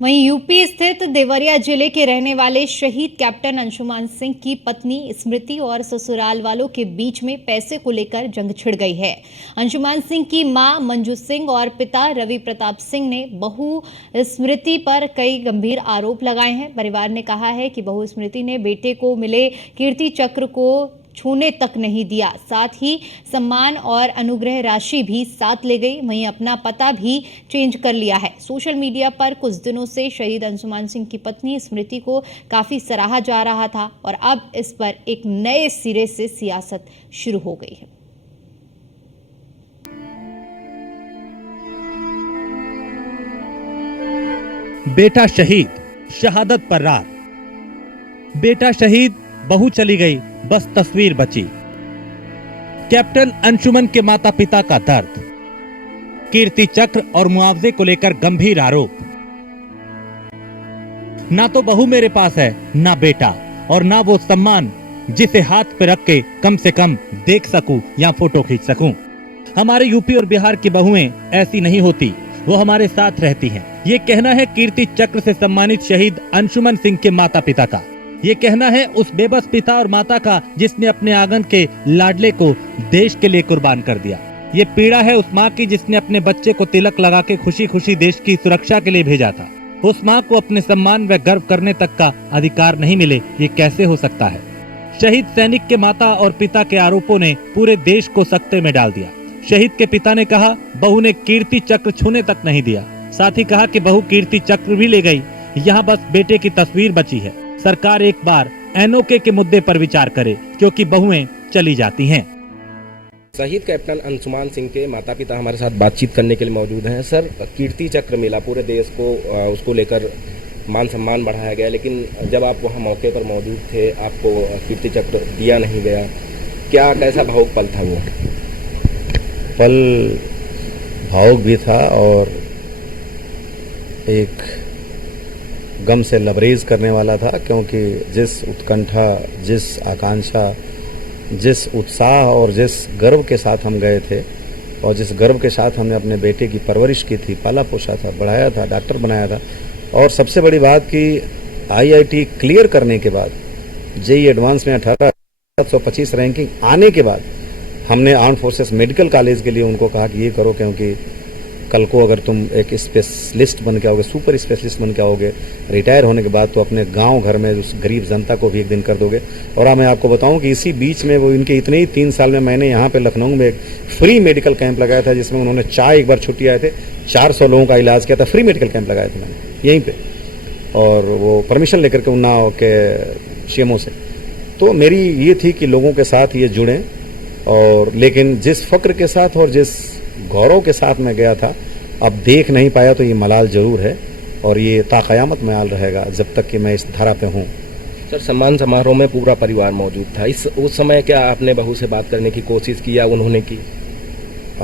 वहीं यूपी स्थित देवरिया जिले के रहने वाले शहीद कैप्टन अंशुमान सिंह की पत्नी स्मृति और ससुराल वालों के बीच में पैसे को लेकर जंग छिड़ गई है। अंशुमान सिंह की मां मंजू सिंह और पिता रवि प्रताप सिंह ने बहू स्मृति पर कई गंभीर आरोप लगाए हैं। परिवार ने कहा है कि बहू स्मृति ने बेटे को मिले कीर्ति चक्र को छूने तक नहीं दिया, साथ ही सम्मान और अनुग्रह राशि भी साथ ले गई। वहीं अपना पता भी चेंज कर लिया है। सोशल मीडिया पर कुछ दिनों से शहीद अंशुमान सिंह की पत्नी स्मृति को काफी सराहा जा रहा था और अब इस पर एक नए सिरे से सियासत शुरू हो गई है। बेटा शहीद, शहादत पर रात। बेटा शहीद, बहू चली गई, बस तस्वीर बची। कैप्टन अंशुमन के माता पिता का दर्द, कीर्ति चक्र और मुआवजे को लेकर गंभीर आरोप। ना तो बहू मेरे पास है, ना बेटा, और ना वो सम्मान जिसे हाथ पे रख के कम से कम देख सकूं या फोटो खींच सकूं। हमारे यूपी और बिहार की बहुएं ऐसी नहीं होती, वो हमारे साथ रहती हैं। ये कहना है कीर्ति चक्र से सम्मानित शहीद अंशुमन सिंह के माता पिता का। ये कहना है उस बेबस पिता और माता का जिसने अपने आंगन के लाडले को देश के लिए कुर्बान कर दिया। ये पीड़ा है उस माँ की जिसने अपने बच्चे को तिलक लगा के खुशी खुशी देश की सुरक्षा के लिए भेजा था। उस माँ को अपने सम्मान व गर्व करने तक का अधिकार नहीं मिले, ये कैसे हो सकता है? शहीद सैनिक के माता और पिता के आरोपों ने पूरे देश को सकते में डाल दिया। शहीद के पिता ने कहा बहू ने कीर्ति चक्र छूने तक नहीं दिया। साथ ही कहा कि बहू कीर्ति चक्र भी ले गई, यहाँ बस बेटे की तस्वीर बची है। सरकार एक बार एनओके के मुद्दे पर विचार करे, क्योंकि बहुएं चली जाती हैं। शहीद कैप्टन अंशुमान सिंह के माता पिता हमारे साथ बातचीत करने के लिए मौजूद हैं। सर, कीर्ति चक्र मिला, पूरे देश को उसको लेकर मान सम्मान बढ़ाया गया, लेकिन जब आप वहां मौके पर मौजूद थे आपको कीर्ति चक्र दिया नहीं गया। क्या कैसा भावुक पल था वो? पल भावुक भी था और एक गम से लबरेज करने वाला था, क्योंकि जिस उत्कंठा, जिस आकांक्षा, जिस उत्साह और जिस गर्व के साथ हम गए थे और जिस गर्व के साथ हमने अपने बेटे की परवरिश की थी, पाला पोसा था, बढ़ाया था, डॉक्टर बनाया था, और सबसे बड़ी बात कि आईआईटी क्लियर करने के बाद, जेईई एडवांस में 1825 रैंकिंग आने के बाद हमने आर्म्ड फोर्सेस मेडिकल कॉलेज के लिए उनको कहा कि ये करो, क्योंकि कल को अगर तुम एक स्पेशलिस्ट बन के आओगे, सुपर स्पेशलिस्ट बन के आओगे, रिटायर होने के बाद तो अपने गांव घर में उस गरीब जनता को भी एक दिन कर दोगे। और मैं आपको बताऊं कि इसी बीच में वो इनके इतने ही 3 साल में मैंने यहाँ पे लखनऊ में एक फ्री मेडिकल कैंप लगाया था, जिसमें उन्होंने एक बार छुट्टी आए थे, 400 लोगों का इलाज किया था। फ्री मेडिकल कैंप लगाए थे मैंने यहीं पर, और वो परमिशन लेकर के उन्नाव के सीएमओ से। तो मेरी ये थी कि लोगों के साथ ये जुड़ें, और लेकिन जिस फक्र के साथ और जिस गौरव के साथ मैं गया था, अब देख नहीं पाया तो ये मलाल जरूर है, और ये ताक़यामत मलाल रहेगा जब तक कि मैं इस धारा पे हूँ। सर, सम्मान समारोह में पूरा परिवार मौजूद था। उस समय क्या आपने बहू से बात करने की कोशिश की या उन्होंने की?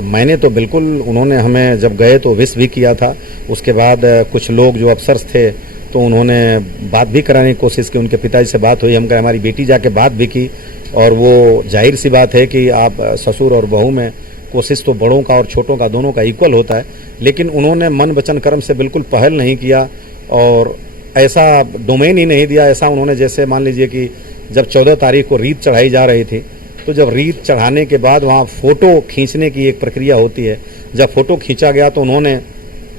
मैंने तो बिल्कुल, उन्होंने हमें जब गए तो विश भी किया था। उसके बाद कुछ लोग जो अफसर्स थे तो उन्होंने बात भी कराने की कोशिश की, उनके पिताजी से बात हुई, हम कहे हमारी बेटी जाके बात भी की। और वो जाहिर सी बात है कि आप ससुर और बहू में कोशिश तो बड़ों का और छोटों का दोनों का इक्वल होता है, लेकिन उन्होंने मन वचन कर्म से बिल्कुल पहल नहीं किया और ऐसा डोमेन ही नहीं दिया। ऐसा उन्होंने, जैसे मान लीजिए कि जब 14 तारीख को रीत चढ़ाई जा रही थी, तो जब रीत चढ़ाने के बाद वहाँ फ़ोटो खींचने की एक प्रक्रिया होती है। जब फ़ोटो खींचा गया तो उन्होंने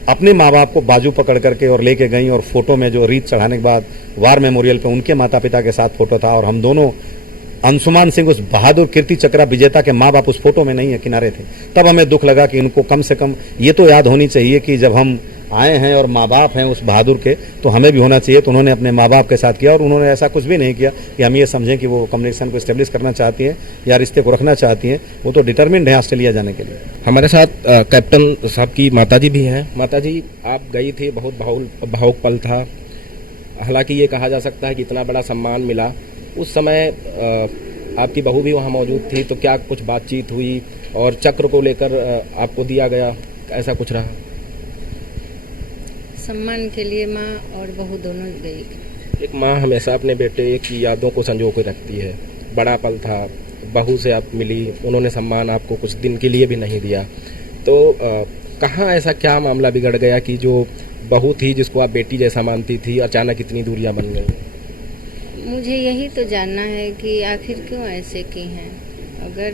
अपने माँ बाप को बाजू पकड़ करके और लेके गई, और फोटो में जो रीत चढ़ाने के बाद वार मेमोरियल पे उनके माता पिता के साथ फोटो था, और हम दोनों, अंशुमान सिंह उस बहादुर कीर्ति चक्र विजेता के माँ बाप उस फोटो में नहीं है, किनारे थे। तब हमें दुख लगा कि इनको कम से कम ये तो याद होनी चाहिए कि जब हम आए हैं और माँ बाप हैं उस बहादुर के, तो हमें भी होना चाहिए। तो उन्होंने अपने माँ बाप के साथ किया, और उन्होंने ऐसा कुछ भी नहीं किया कि हम ये समझें कि वो कम्युनिकेशन को इस्टेब्लिश करना चाहती हैं या रिश्ते को रखना चाहती हैं। वो तो डिटर्मिन्ड है ऑस्ट्रेलिया जाने के लिए। हमारे साथ कैप्टन साहब की माताजी भी हैं। माताजी, आप गई थी, बहुत भावुक पल था। हालांकि ये कहा जा सकता है कि इतना बड़ा सम्मान मिला। उस समय आपकी बहू भी वहाँ मौजूद थी, तो क्या कुछ बातचीत हुई और चक्र को लेकर आपको दिया गया, ऐसा कुछ रहा? सम्मान के लिए माँ और बहू दोनों गई। एक माँ हमेशा अपने बेटे की यादों को संजो के रखती है। बड़ा पल था, बहू से आप मिली, उन्होंने सम्मान आपको कुछ दिन के लिए भी नहीं दिया, तो कहाँ ऐसा क्या मामला बिगड़ गया कि जो बहू थी जिसको आप बेटी जैसा मानती थी, अचानक इतनी दूरियां बन गई। मुझे यही तो जानना है कि आखिर क्यों ऐसे की हैं। अगर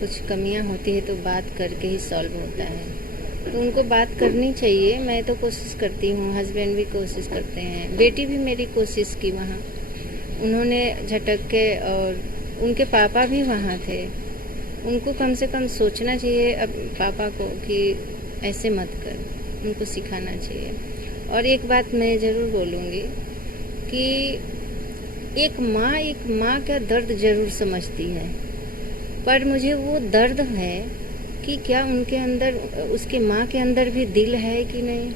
कुछ कमियां होती है तो बात करके ही सॉल्व होता है, तो उनको बात करनी चाहिए। मैं तो कोशिश करती हूँ, हस्बैंड भी कोशिश करते हैं, बेटी भी मेरी कोशिश की वहाँ, उन्होंने झटक के, और उनके पापा भी वहाँ थे। उनको कम से कम सोचना चाहिए अब पापा को कि ऐसे मत कर, उनको सिखाना चाहिए। और एक बात मैं ज़रूर बोलूँगी कि एक माँ का दर्द ज़रूर समझती है, पर मुझे वो दर्द है कि क्या उनके अंदर, उसके माँ के अंदर भी दिल है कि नहीं,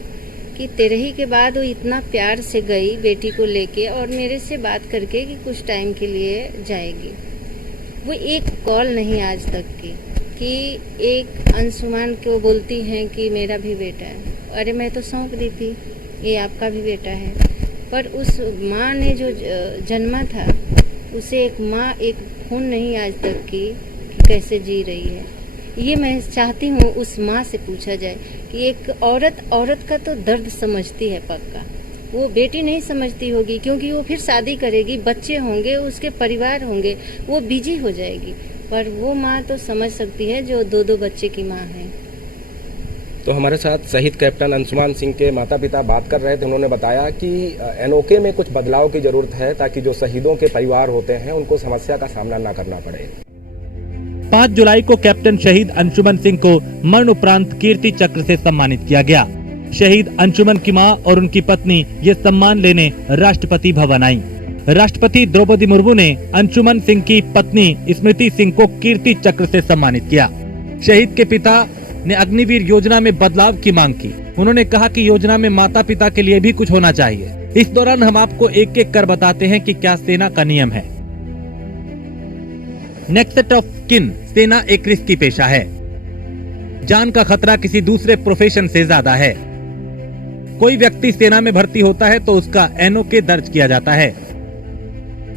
कि 13 के बाद वो इतना प्यार से गई बेटी को लेके और मेरे से बात करके कि कुछ टाइम के लिए जाएगी। वो एक कॉल नहीं आज तक की कि एक अंशुमान को बोलती हैं कि मेरा भी बेटा है। अरे मैं तो सौंप दी थी, ये आपका भी बेटा है। पर उस माँ ने जो जन्मा था, उसे एक माँ एक खून नहीं आज तक की कि कैसे जी रही है। ये मैं चाहती हूँ उस माँ से पूछा जाए कि एक औरत का तो दर्द समझती है पक्का, वो बेटी नहीं समझती होगी क्योंकि वो फिर शादी करेगी, बच्चे होंगे, उसके परिवार होंगे, वो बिजी हो जाएगी। पर वो माँ तो समझ सकती है जो 2-2 बच्चे की माँ है। तो हमारे साथ शहीद कैप्टन अंशुमान सिंह के माता पिता बात कर रहे थे। उन्होंने बताया कि एनओके में कुछ बदलाव की जरूरत है ताकि जो शहीदों के परिवार होते हैं उनको समस्या का सामना न करना पड़े। 5 जुलाई को कैप्टन शहीद अंशुमन सिंह को मरणोपरांत कीर्ति चक्र से सम्मानित किया गया। शहीद अंशुमन की मां और उनकी पत्नी ये सम्मान लेने राष्ट्रपति भवन आई। राष्ट्रपति द्रौपदी मुर्मू ने अंशुमन सिंह की पत्नी स्मृति सिंह को कीर्ति चक्र से सम्मानित किया। शहीद के पिता ने अग्निवीर योजना में बदलाव की मांग की। उन्होंने कहा कि योजना में माता पिता के लिए भी कुछ होना चाहिए। इस दौरान हम आपको एक एक कर बताते हैं कि क्या सेना का नियम है। नेक्स्ट ऑफ किन, सेना एक रिस्की पेशा है। जान का खतरा किसी दूसरे प्रोफेशन से ज्यादा है। कोई व्यक्ति सेना में भर्ती होता है तो उसका एनओके दर्ज किया जाता है।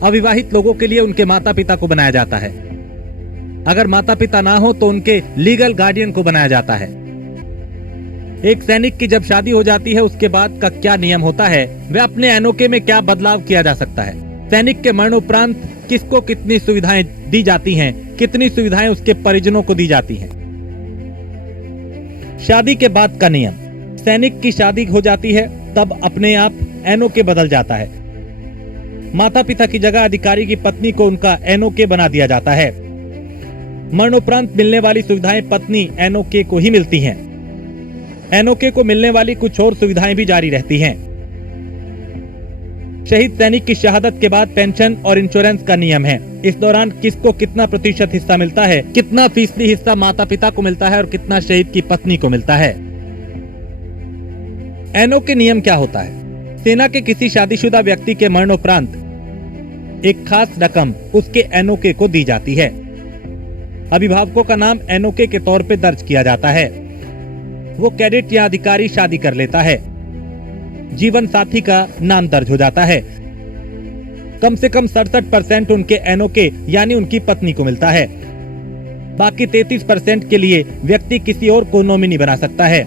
अविवाहित लोगों के लिए उनके माता पिता को बनाया जाता है। अगर माता पिता ना हो तो उनके लीगल गार्डियन को बनाया जाता है। एक सैनिक की जब शादी हो जाती है उसके बाद का क्या नियम होता है, वह अपने एनओके में क्या बदलाव किया जा सकता है। सैनिक के मरणोपरांत किसको कितनी सुविधाएं दी जाती हैं, कितनी सुविधाएं उसके परिजनों को दी जाती हैं। शादी के बाद का नियम, सैनिक की शादी हो जाती है तब अपने आप एनओके बदल जाता है। माता पिता की जगह अधिकारी की पत्नी को उनका एनओके बना दिया जाता है। मरणोपरांत मिलने वाली सुविधाएं पत्नी एनओके को ही मिलती हैं। एनओके को मिलने वाली कुछ और सुविधाएं भी जारी रहती हैं। शहीद सैनिक की शहादत के बाद पेंशन और इंश्योरेंस का नियम है। इस दौरान किसको कितना प्रतिशत हिस्सा मिलता है, कितना फीसदी हिस्सा माता पिता को मिलता है और कितना शहीद की पत्नी को मिलता है। एनओके नियम क्या होता है। सेना के किसी शादीशुदा व्यक्ति के मरणोपरांत एक खास रकम उसके एनओके को दी जाती है। अभिभावकों का नाम एनओके के तौर पे दर्ज किया जाता है। वो कैडेट या अधिकारी शादी कर लेता है। जीवन साथी का नाम दर्ज हो जाता है। कम से कम 67% उनके एनओके यानी उनकी पत्नी को मिलता है। बाकी 33% के लिए व्यक्ति किसी और को नॉमिनी बना सकता है।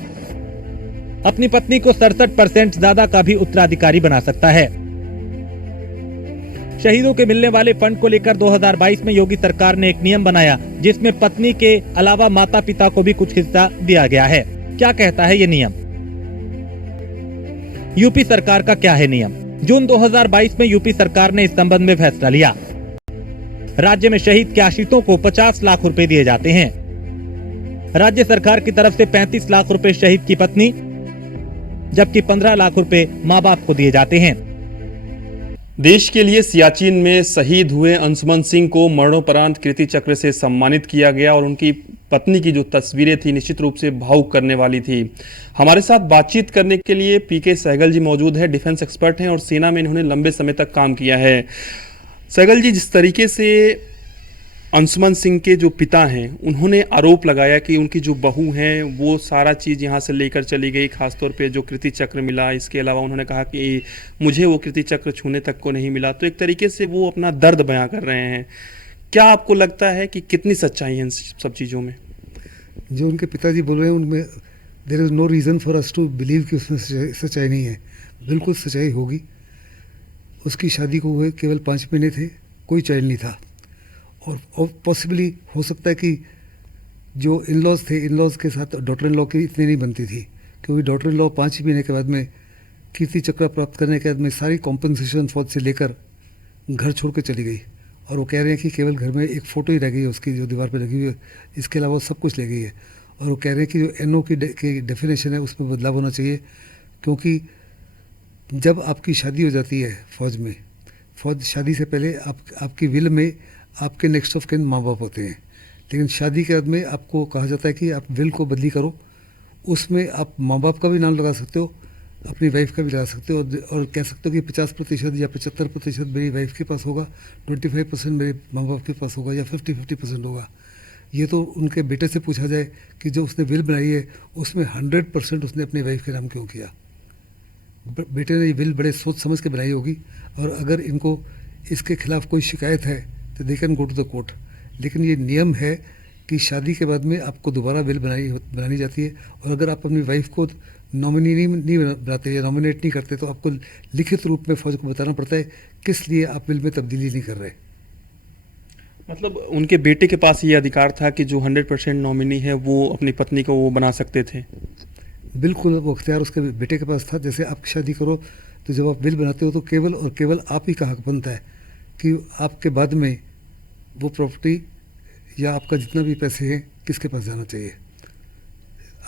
अपनी पत्नी को 67% ज्यादा का भी उत्तराधिकारी बना सकता है। शहीदों के मिलने वाले फंड को लेकर 2022 में योगी सरकार ने एक नियम बनाया जिसमें पत्नी के अलावा माता पिता को भी कुछ हिस्सा दिया गया है। क्या कहता है ये नियम। यूपी सरकार का क्या है नियम। जून 2022 में यूपी सरकार ने इस संबंध में फैसला लिया। राज्य में शहीद के आश्रितों को 50 लाख रुपए दिए जाते हैं। राज्य सरकार की तरफ से 35 लाख रुपए शहीद की पत्नी, जबकि 15 लाख रुपए माँ बाप को दिए जाते हैं। देश के लिए सियाचिन में शहीद हुए अंशुमन सिंह को मरणोपरांत कीर्ति चक्र से सम्मानित किया गया और उनकी पत्नी की जो तस्वीरें थी निश्चित रूप से भावुक करने वाली थी। हमारे साथ बातचीत करने के लिए पीके सहगल जी मौजूद है। डिफेंस एक्सपर्ट हैं और सेना में इन्होंने लंबे समय तक काम किया है। सहगल जी, जिस तरीके से अंशुमन सिंह के जो पिता हैं उन्होंने आरोप लगाया कि उनकी जो बहू हैं वो सारा चीज़ यहाँ से लेकर चली गई, खासतौर पे जो कीर्ति चक्र मिला, इसके अलावा उन्होंने कहा कि मुझे वो कीर्ति चक्र छूने तक को नहीं मिला। तो एक तरीके से वो अपना दर्द बयां कर रहे हैं। क्या आपको लगता है कि कितनी सच्चाई है इन सब चीज़ों में। जो उनके पिताजी बोल रहे हैं उनमें there is no reason for us to believe कि उसमें सच्चाई नहीं है। बिल्कुल सच्चाई होगी। उसकी शादी को हुए केवल 5 महीने थे, कोई चाइल्ड नहीं था। और पॉसिबली हो सकता है कि जो इन लॉज थे, इन लॉज के साथ डॉटर इन लॉ की इतनी नहीं बनती थी, क्योंकि डॉटर इन लॉ 5 महीने के बाद में कीर्ति चक्र प्राप्त करने के बाद में सारी कॉम्पनसेशन फौज से लेकर घर छोड़ के चली गई। और वो कह रहे हैं कि केवल घर में एक फ़ोटो ही रह गई है उसकी, जो दीवार पे लगी हुई है, इसके अलावा वो सब कुछ ले गई है। और वो कह रहे हैं कि जो एनओ की डेफिनेशन है उसमें बदलाव होना चाहिए, क्योंकि जब आपकी शादी हो जाती है फौज में, फौज शादी से पहले आपकी विल में आपके नेक्स्ट ऑफ किन माँ बाप होते हैं, लेकिन शादी के बाद में आपको कहा जाता है कि आप विल को बदली करो। उसमें आप माँ बाप का भी नाम लगा सकते हो, अपनी वाइफ का भी लगा सकते हो, और कह सकते हो कि 50% या 75% मेरी वाइफ के पास होगा, 25% मेरे माँ बाप के पास होगा, या 50-50% होगा। ये तो उनके बेटे से पूछा जाए कि जो उसने विल बनाई है उसमें 100% उसने अपनी वाइफ के नाम क्यों किया। बेटे ने ये विल बड़े सोच समझ के बनाई होगी, और अगर इनको इसके खिलाफ कोई शिकायत है तो they can go to the court. लेकिन ये नियम है कि शादी के बाद में आपको दोबारा विल बनानी जाती है, और अगर आप अपनी वाइफ को नॉमिनी नहीं बनाते या नॉमिनेट नहीं करते तो आपको लिखित रूप में फौज को बताना पड़ता है किस लिए आप विल में तब्दीली नहीं कर रहे। मतलब उनके बेटे के पास ये अधिकार था कि जो 100% नॉमिनी है वो अपनी पत्नी को वो बना सकते थे। बिल्कुल वो अख्तियार उसके बेटे के पास था। जैसे आप शादी करो तो जब आप विल बनाते हो तो केवल और केवल आप ही का हक बनता है कि आपके बाद में वो प्रॉपर्टी या आपका जितना भी पैसे हैं किसके पास जाना चाहिए।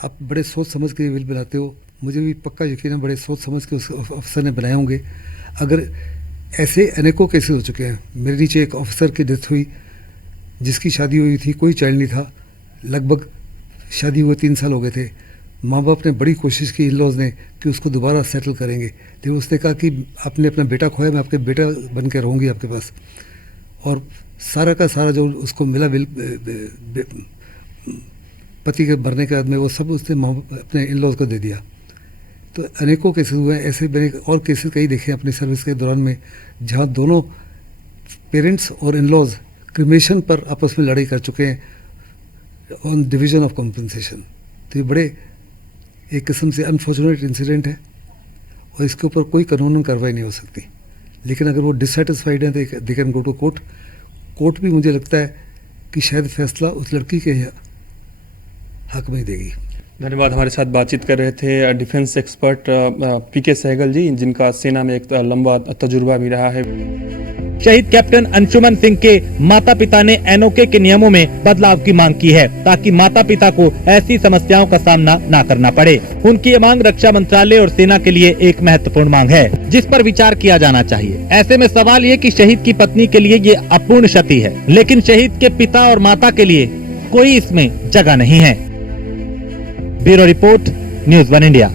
आप बड़े सोच समझ के विल बनाते हो, मुझे भी पक्का यकीन है बड़े सोच समझ के उस अफसर ने बनाए होंगे। अगर ऐसे अनेकों केसेस हो चुके हैं, मेरे नीचे एक ऑफिसर की डेथ हुई जिसकी शादी हुई थी, कोई चाइल्ड नहीं था, लगभग शादी हुए 3 साल हो गए थे। माँ बाप ने बड़ी कोशिश की, इन लॉज ने, कि उसको दोबारा सेटल करेंगे, लेकिन उसने कहा कि आपने अपना बेटा खोया, मैं आपके बेटा बन के रहूँगी आपके पास। और सारा का सारा जो उसको मिला बिल पति के मरने के बाद में वो सब उसने अपने इन लॉज को दे दिया। तो अनेकों केसेस हुए हैं ऐसे, मैंने और केसेस कई देखे अपनी सर्विस के दौरान में, जहाँ दोनों पेरेंट्स और इन लॉज क्रिमेशन पर आपस में लड़ाई कर चुके हैं ऑन डिवीजन ऑफ कॉम्पनसेशन। तो ये बड़े एक किस्म से अनफॉर्चुनेट इंसिडेंट है, और इसके ऊपर कोई कानूनी कार्रवाई नहीं हो सकती। लेकिन अगर वो डिससेटिस्फाइड हैं तो they can go to court. Court भी मुझे लगता है कि शायद फैसला उस लड़की के हक में ही देगी। धन्यवाद। हमारे साथ बातचीत कर रहे थे डिफेंस एक्सपर्ट पीके सहगल जी, जिनका सेना में एक लंबा तजुर्बा भी रहा है। शहीद कैप्टन अंशुमन सिंह के माता पिता ने एनओके के नियमों में बदलाव की मांग की है, ताकि माता पिता को ऐसी समस्याओं का सामना न करना पड़े। उनकी ये मांग रक्षा मंत्रालय और सेना के लिए एक महत्वपूर्ण मांग है, जिस पर विचार किया जाना चाहिए। ऐसे में सवाल ये कि शहीद की पत्नी के लिए ये अपूर्ण क्षति है, लेकिन शहीद के पिता और माता के लिए कोई इसमें जगह नहीं है। Bureau report, news 1 India.